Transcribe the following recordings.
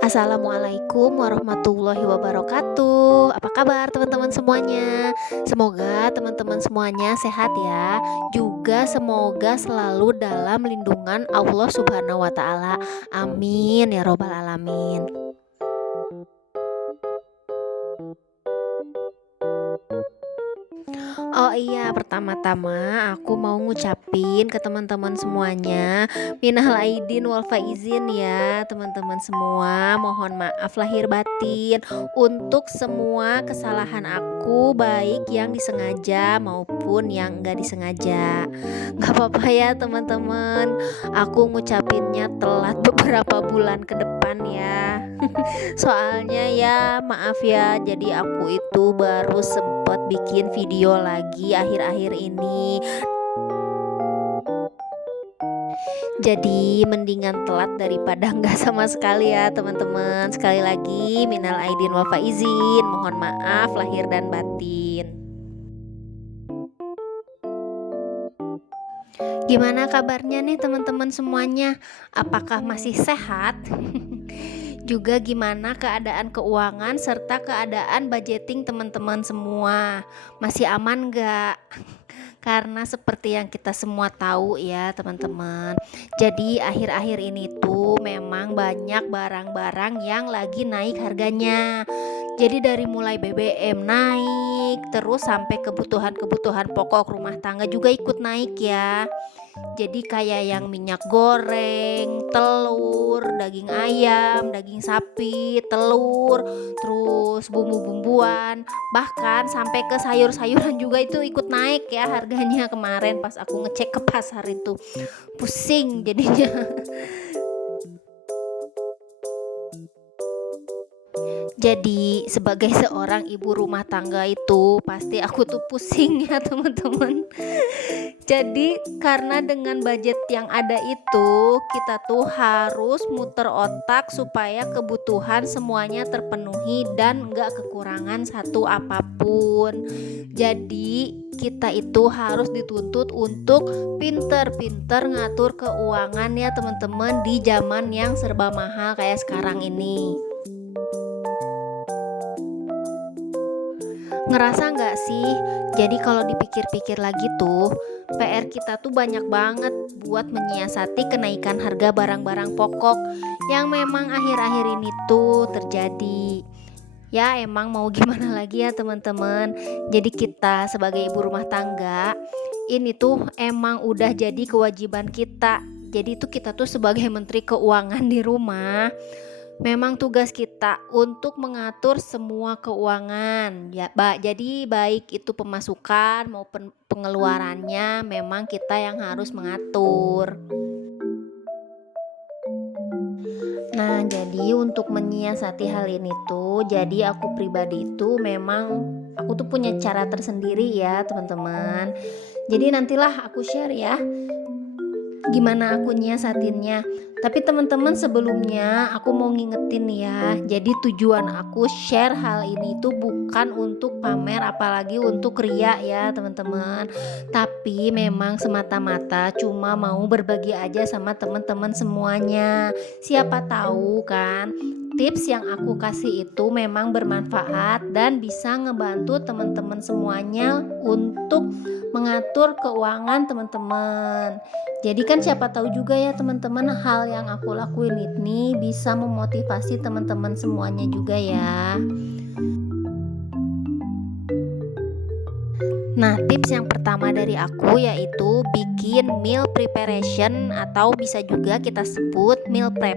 Assalamualaikum warahmatullahi wabarakatuh. Apa kabar teman-teman semuanya? Semoga teman-teman semuanya sehat ya. Juga semoga selalu dalam lindungan Allah Subhanahu wa taala. Amin ya robbal alamin. Oh iya, pertama-tama aku mau ngucapin ke teman-teman semuanya minal aidin wal faizin ya teman-teman semua. Mohon maaf lahir batin untuk semua kesalahan aku, baik yang disengaja maupun yang enggak disengaja. Gak apa-apa ya teman-teman, aku ngucapinnya telat beberapa bulan ke depan ya. Soalnya ya maaf ya, jadi aku itu baru sempet bikin video lagi akhir-akhir ini. Jadi mendingan telat daripada enggak sama sekali ya teman-teman. Sekali lagi minal aidin wal faizin, mohon maaf lahir dan batin. Gimana kabarnya nih teman-teman semuanya? Apakah masih sehat? Juga gimana keadaan keuangan serta keadaan budgeting teman-teman semua? Masih aman gak? Karena seperti yang kita semua tahu ya teman-teman, jadi akhir-akhir ini tuh memang banyak barang-barang yang lagi naik harganya. Jadi dari mulai BBM naik, terus sampai kebutuhan-kebutuhan pokok rumah tangga juga ikut naik ya. Jadi kayak yang minyak goreng, telur, daging ayam, daging sapi, telur, terus bumbu-bumbuan, bahkan sampai ke sayur-sayuran juga itu ikut naik ya harganya. Kemarin pas aku ngecek ke pasar itu pusing jadinya. Jadi sebagai seorang ibu rumah tangga itu pasti aku tuh pusing ya teman-teman. Jadi karena dengan budget yang ada itu kita tuh harus muter otak supaya kebutuhan semuanya terpenuhi dan nggak kekurangan satu apapun. Jadi kita itu harus dituntut untuk pinter-pinter ngatur keuangan ya teman-teman di zaman yang serba mahal kayak sekarang ini. Ngerasa nggak sih? Jadi kalau dipikir-pikir lagi tuh, PR kita tuh banyak banget buat menyiasati kenaikan harga barang-barang pokok yang memang akhir-akhir ini tuh terjadi. Ya emang mau gimana lagi ya teman-teman. Jadi kita sebagai ibu rumah tangga, ini tuh emang udah jadi kewajiban kita. Jadi itu kita tuh sebagai menteri keuangan di rumah, memang tugas kita untuk mengatur semua keuangan ya, jadi baik itu pemasukan maupun pengeluarannya memang kita yang harus mengatur. Nah, jadi untuk menyiasati hal ini tuh, jadi aku pribadi itu memang aku tuh punya cara tersendiri ya, teman-teman. Jadi nantilah aku share ya gimana aku nyiasatinnya. Tapi teman-teman sebelumnya aku mau ngingetin ya. Jadi tujuan aku share hal ini tuh bukan untuk pamer apalagi untuk ria ya teman-teman. Tapi memang semata-mata cuma mau berbagi aja sama teman-teman semuanya. Siapa tahu kan tips yang aku kasih itu memang bermanfaat dan bisa ngebantu teman-teman semuanya untuk mengatur keuangan teman-teman. Jadi kan siapa tahu juga ya teman-teman hal yang aku lakuin ini bisa memotivasi teman-teman semuanya juga ya. Nah, tips yang pertama dari aku yaitu bikin meal preparation atau bisa juga kita sebut meal prep.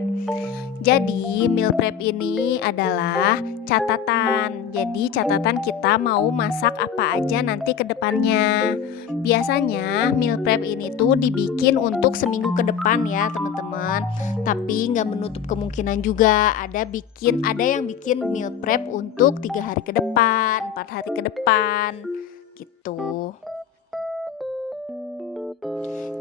Jadi meal prep ini adalah catatan. Jadi catatan kita mau masak apa aja nanti ke depannya. Biasanya meal prep ini tuh dibikin untuk seminggu ke depan ya teman-teman. Tapi nggak menutup kemungkinan juga ada yang bikin meal prep untuk 3 hari ke depan, 4 hari ke depan gitu.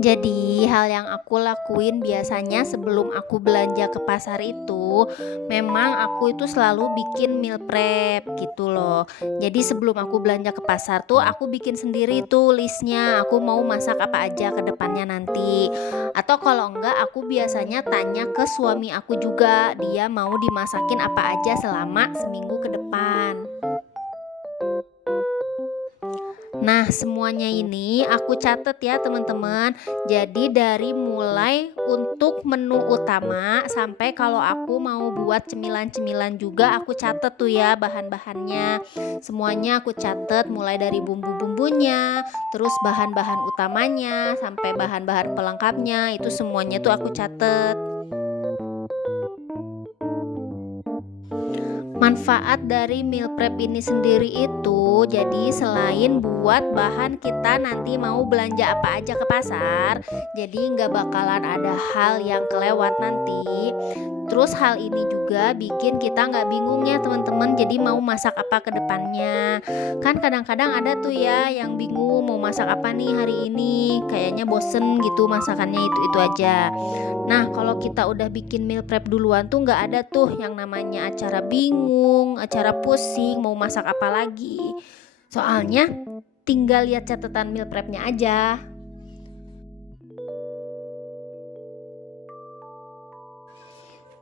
Jadi hal yang aku lakuin biasanya sebelum aku belanja ke pasar itu, memang aku itu selalu bikin meal prep gitu loh. Jadi sebelum aku belanja ke pasar tuh aku bikin sendiri tuh listnya, aku mau masak apa aja ke depannya nanti. Atau kalau enggak aku biasanya tanya ke suami aku juga, dia mau dimasakin apa aja selama seminggu ke depan. Nah, semuanya ini aku catat ya teman-teman. Jadi dari mulai untuk menu utama sampai kalau aku mau buat cemilan-cemilan juga aku catat tuh ya bahan-bahannya. Semuanya aku catat mulai dari bumbu-bumbunya, terus bahan-bahan utamanya sampai bahan-bahan pelengkapnya itu semuanya tuh aku catat. Manfaat dari meal prep ini sendiri itu, jadi selain buat bahan kita nanti mau belanja apa aja ke pasar, jadi nggak bakalan ada hal yang kelewat nanti. Terus hal ini juga bikin kita nggak bingung ya teman-teman, jadi mau masak apa ke depannya. Kan kadang-kadang ada tuh ya yang bingung mau masak apa nih hari ini, kayaknya bosen gitu masakannya itu-itu aja. Nah, kalau kita udah bikin meal prep duluan tuh nggak ada tuh yang namanya acara bingung, acara pusing, mau masak apa lagi. Soalnya tinggal lihat catatan meal prepnya aja.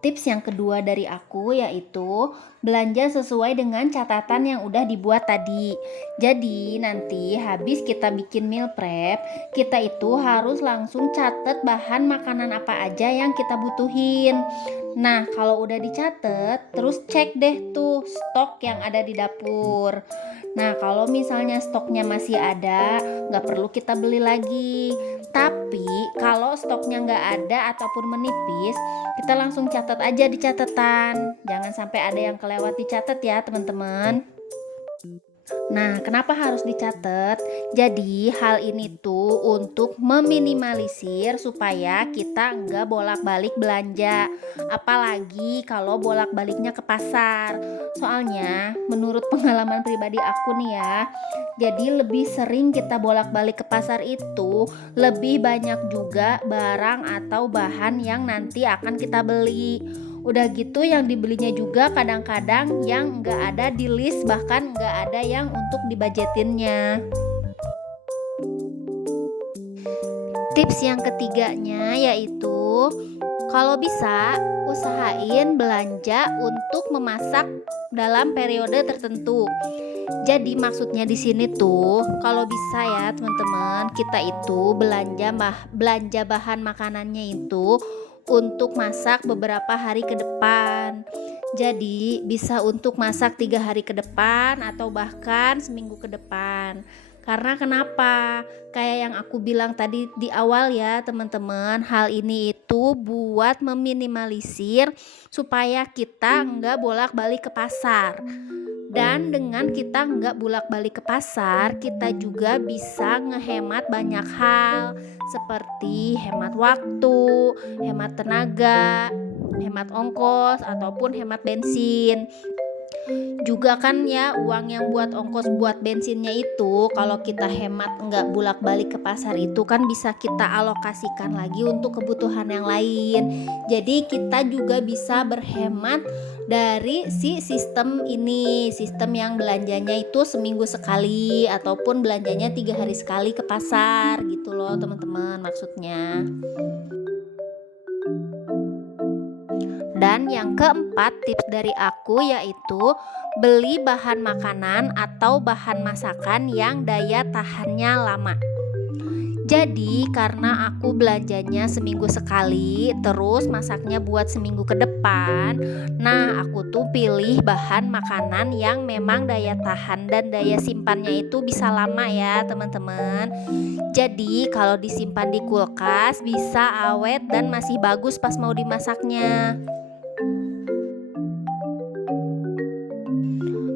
Tips yang kedua dari aku yaitu belanja sesuai dengan catatan yang udah dibuat tadi. Jadi nanti habis kita bikin meal prep, kita itu harus langsung catat bahan makanan apa aja yang kita butuhin. Nah, kalau udah dicatat, terus cek deh tuh stok yang ada di dapur. Nah, kalau misalnya stoknya masih ada, nggak perlu kita beli lagi. Tapi kalau stoknya nggak ada ataupun menipis, kita langsung catat aja di catatan. Jangan sampai ada yang kelewat dicatat ya teman-teman. Nah, kenapa harus dicatat? Jadi, hal ini tuh untuk meminimalisir supaya kita nggak bolak-balik belanja. Apalagi kalau bolak-baliknya ke pasar. Soalnya, menurut pengalaman pribadi aku nih ya, jadi lebih sering kita bolak-balik ke pasar itu, lebih banyak juga barang atau bahan yang nanti akan kita beli. Udah gitu yang dibelinya juga kadang-kadang yang nggak ada di list, bahkan nggak ada yang untuk dibajetinnya. Tips yang ketiganya yaitu kalau bisa usahain belanja untuk memasak dalam periode tertentu. Jadi maksudnya di sini tuh kalau bisa ya teman-teman, kita itu belanja bahan makanannya itu untuk masak beberapa hari ke depan. Jadi bisa untuk masak 3 hari ke depan atau bahkan seminggu ke depan. Karena kenapa? Kayak yang aku bilang tadi di awal ya teman-teman, hal ini itu buat meminimalisir supaya kita nggak bolak-balik ke pasar. Dan dengan kita nggak bolak-balik ke pasar, kita juga bisa ngehemat banyak hal seperti hemat waktu, hemat tenaga, hemat ongkos, ataupun hemat bensin. Juga kan ya uang yang buat ongkos buat bensinnya itu kalau kita hemat nggak bolak-balik ke pasar itu kan bisa kita alokasikan lagi untuk kebutuhan yang lain. Jadi kita juga bisa berhemat dari si sistem ini, sistem yang belanjanya itu seminggu sekali ataupun belanjanya 3 hari sekali ke pasar gitu loh teman-teman maksudnya. Dan yang keempat tips dari aku yaitu beli bahan makanan atau bahan masakan yang daya tahannya lama. Jadi karena aku belanjanya seminggu sekali, terus masaknya buat seminggu ke depan. Nah, aku tuh pilih bahan makanan yang memang daya tahan dan daya simpannya itu bisa lama ya, teman-teman. Jadi kalau disimpan di kulkas bisa awet dan masih bagus pas mau dimasaknya.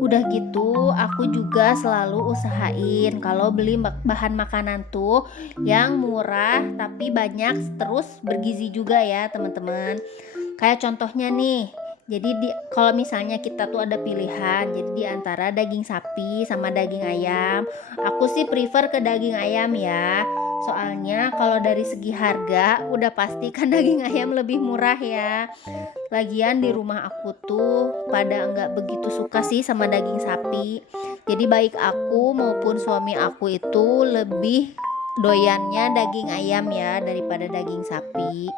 Udah gitu, aku juga selalu usahain kalau beli bahan makanan tuh yang murah tapi banyak terus bergizi juga ya teman-teman. Kayak contohnya nih, jadi kalau misalnya kita tuh ada pilihan, jadi di antara daging sapi sama daging ayam, aku sih prefer ke daging ayam ya. Soalnya kalau dari segi harga udah pasti kan daging ayam lebih murah ya. Lagian di rumah aku tuh pada nggak begitu suka sih sama daging sapi. Jadi baik aku maupun suami aku itu lebih doyannya daging ayam ya daripada daging sapi.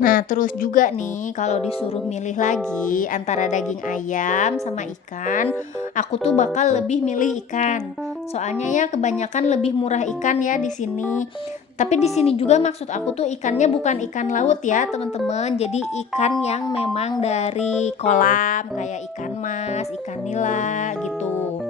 Nah, terus juga nih kalau disuruh milih lagi antara daging ayam sama ikan, aku tuh bakal lebih milih ikan. Soalnya ya kebanyakan lebih murah ikan ya di sini. Tapi di sini juga maksud aku tuh ikannya bukan ikan laut ya, teman-teman. Jadi ikan yang memang dari kolam kayak ikan mas, ikan nila gitu.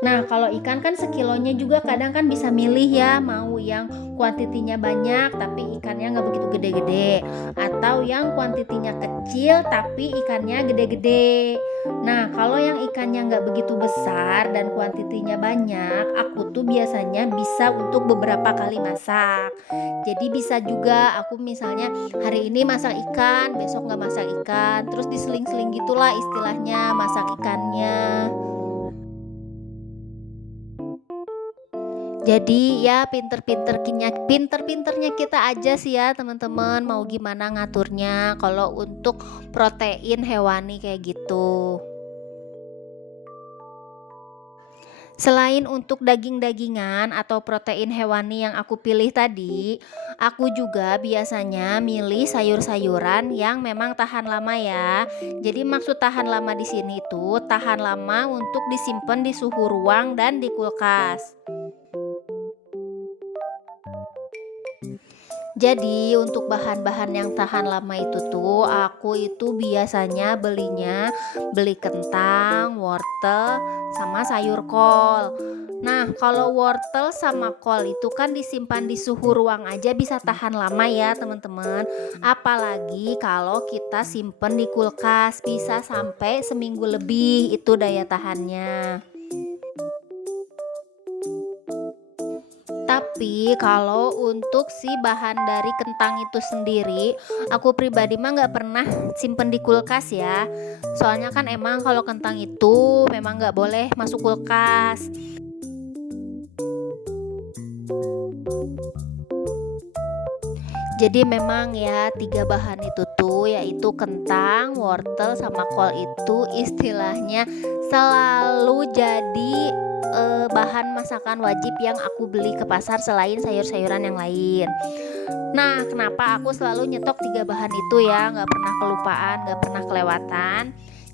Nah, kalau ikan kan sekilonya juga kadang kan bisa milih ya, mau yang kuantitinya banyak tapi ikannya nggak begitu gede-gede, atau yang kuantitinya kecil tapi ikannya gede-gede. Nah, kalau yang ikannya nggak begitu besar dan kuantitinya banyak, aku tuh biasanya bisa untuk beberapa kali masak. Jadi bisa juga aku misalnya hari ini masak ikan, besok nggak masak ikan, terus diseling-seling gitulah istilahnya masak ikannya. Jadi ya pinter-pinternya kita aja sih ya teman-teman mau gimana ngaturnya kalau untuk protein hewani kayak gitu. Selain untuk daging-dagingan atau protein hewani yang aku pilih tadi, aku juga biasanya milih sayur-sayuran yang memang tahan lama ya. Jadi maksud tahan lama di sini tuh tahan lama untuk disimpan di suhu ruang dan di kulkas. Jadi untuk bahan-bahan yang tahan lama itu tuh aku itu biasanya beli kentang, wortel, sama sayur kol. Nah, kalau wortel sama kol itu kan disimpan di suhu ruang aja bisa tahan lama ya, teman-teman. Apalagi kalau kita simpen di kulkas bisa sampai seminggu lebih itu daya tahannya. Tapi kalau untuk si bahan dari kentang itu sendiri, aku pribadi mah nggak pernah simpen di kulkas ya. Soalnya kan emang kalau kentang itu memang nggak boleh masuk kulkas. Jadi memang ya tiga bahan itu tuh yaitu kentang, wortel, sama kol itu istilahnya selalu jadi bahan masakan wajib yang aku beli ke pasar selain sayur-sayuran yang lain. Nah, kenapa aku selalu nyetok tiga bahan itu ya, nggak pernah kelupaan, nggak pernah kelewatan.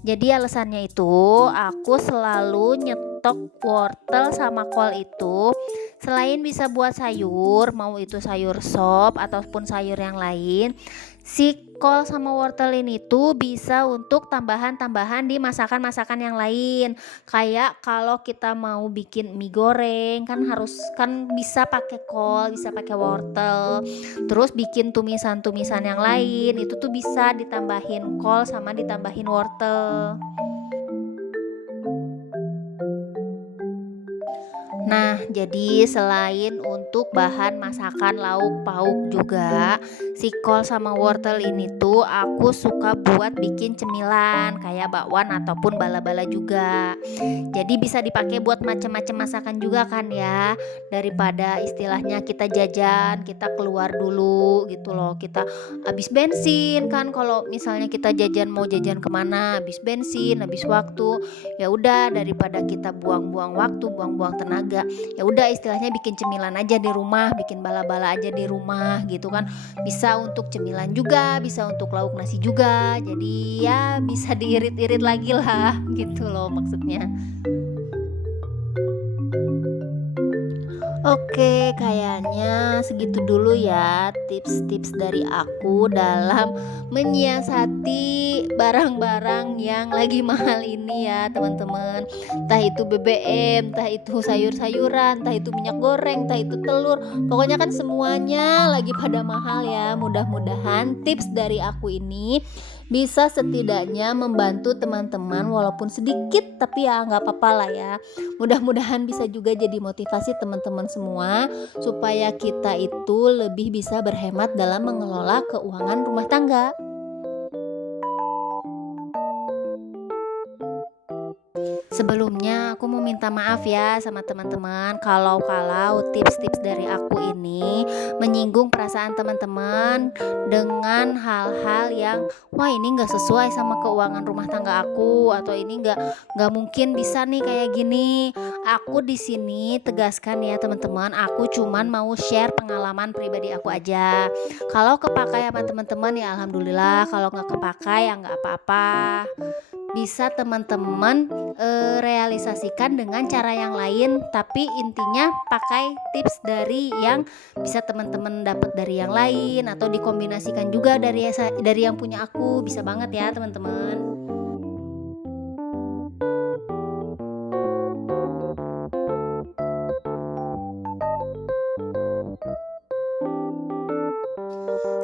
Jadi alasannya itu aku selalu nyetok wortel sama kol itu selain bisa buat sayur, mau itu sayur sop ataupun sayur yang lain, si kol sama wortel ini tuh bisa untuk tambahan-tambahan di masakan-masakan yang lain. Kayak kalau kita mau bikin mie goreng kan bisa pakai kol, bisa pakai wortel. Terus bikin tumisan-tumisan yang lain itu tuh bisa ditambahin kol sama ditambahin wortel. Nah, jadi selain untuk bahan masakan lauk pauk juga, si kol sama wortel ini tuh aku suka buat bikin cemilan kayak bakwan ataupun bala-bala juga. Jadi bisa dipakai buat macam-macam masakan juga kan ya. Daripada istilahnya kita jajan, kita keluar dulu gitu loh. Kita habis bensin kan kalau misalnya kita jajan mau jajan kemana, habis bensin, habis waktu. Ya udah daripada kita buang-buang waktu, buang-buang tenaga, ya udah istilahnya bikin cemilan aja di rumah, bikin bala-bala aja di rumah gitu kan. Bisa untuk cemilan juga, bisa untuk lauk nasi juga. Jadi ya bisa diirit-irit lagi lah gitu loh maksudnya. Oke, kayaknya segitu dulu ya tips-tips dari aku dalam menyiasati barang-barang yang lagi mahal ini ya teman-teman. Entah itu BBM, entah itu sayur-sayuran, entah itu minyak goreng, entah itu telur. Pokoknya kan semuanya lagi pada mahal ya. Mudah-mudahan tips dari aku ini bisa setidaknya membantu teman-teman walaupun sedikit tapi ya nggak apa-apa lah ya. Mudah-mudahan bisa juga jadi motivasi teman-teman semua supaya kita itu lebih bisa berhemat dalam mengelola keuangan rumah tangga. Sebelumnya aku mau minta maaf ya sama teman-teman kalau tips-tips dari aku ini menyinggung perasaan teman-teman dengan hal-hal yang wah ini nggak sesuai sama keuangan rumah tangga aku atau ini nggak mungkin bisa nih kayak gini. Aku di sini tegaskan ya teman-teman, aku cuman mau share pengalaman pribadi aku aja. Kalau kepakai sama teman-teman ya alhamdulillah, kalau nggak kepakai ya nggak apa-apa. Bisa teman-teman realisasikan dengan cara yang lain, tapi intinya pakai tips dari yang bisa teman-teman dapat dari yang lain atau dikombinasikan juga dari yang punya aku, bisa banget ya teman-teman.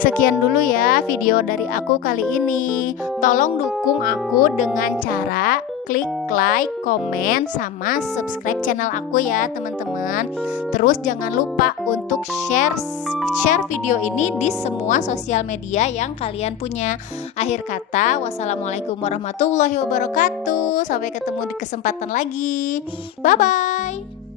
Sekian dulu ya video dari aku kali ini. Tolong dukung aku dengan cara klik like, komen, sama subscribe channel aku ya teman-teman. Terus jangan lupa untuk share video ini di semua sosial media yang kalian punya. Akhir kata, wassalamualaikum warahmatullahi wabarakatuh. Sampai ketemu di kesempatan lagi. Bye bye.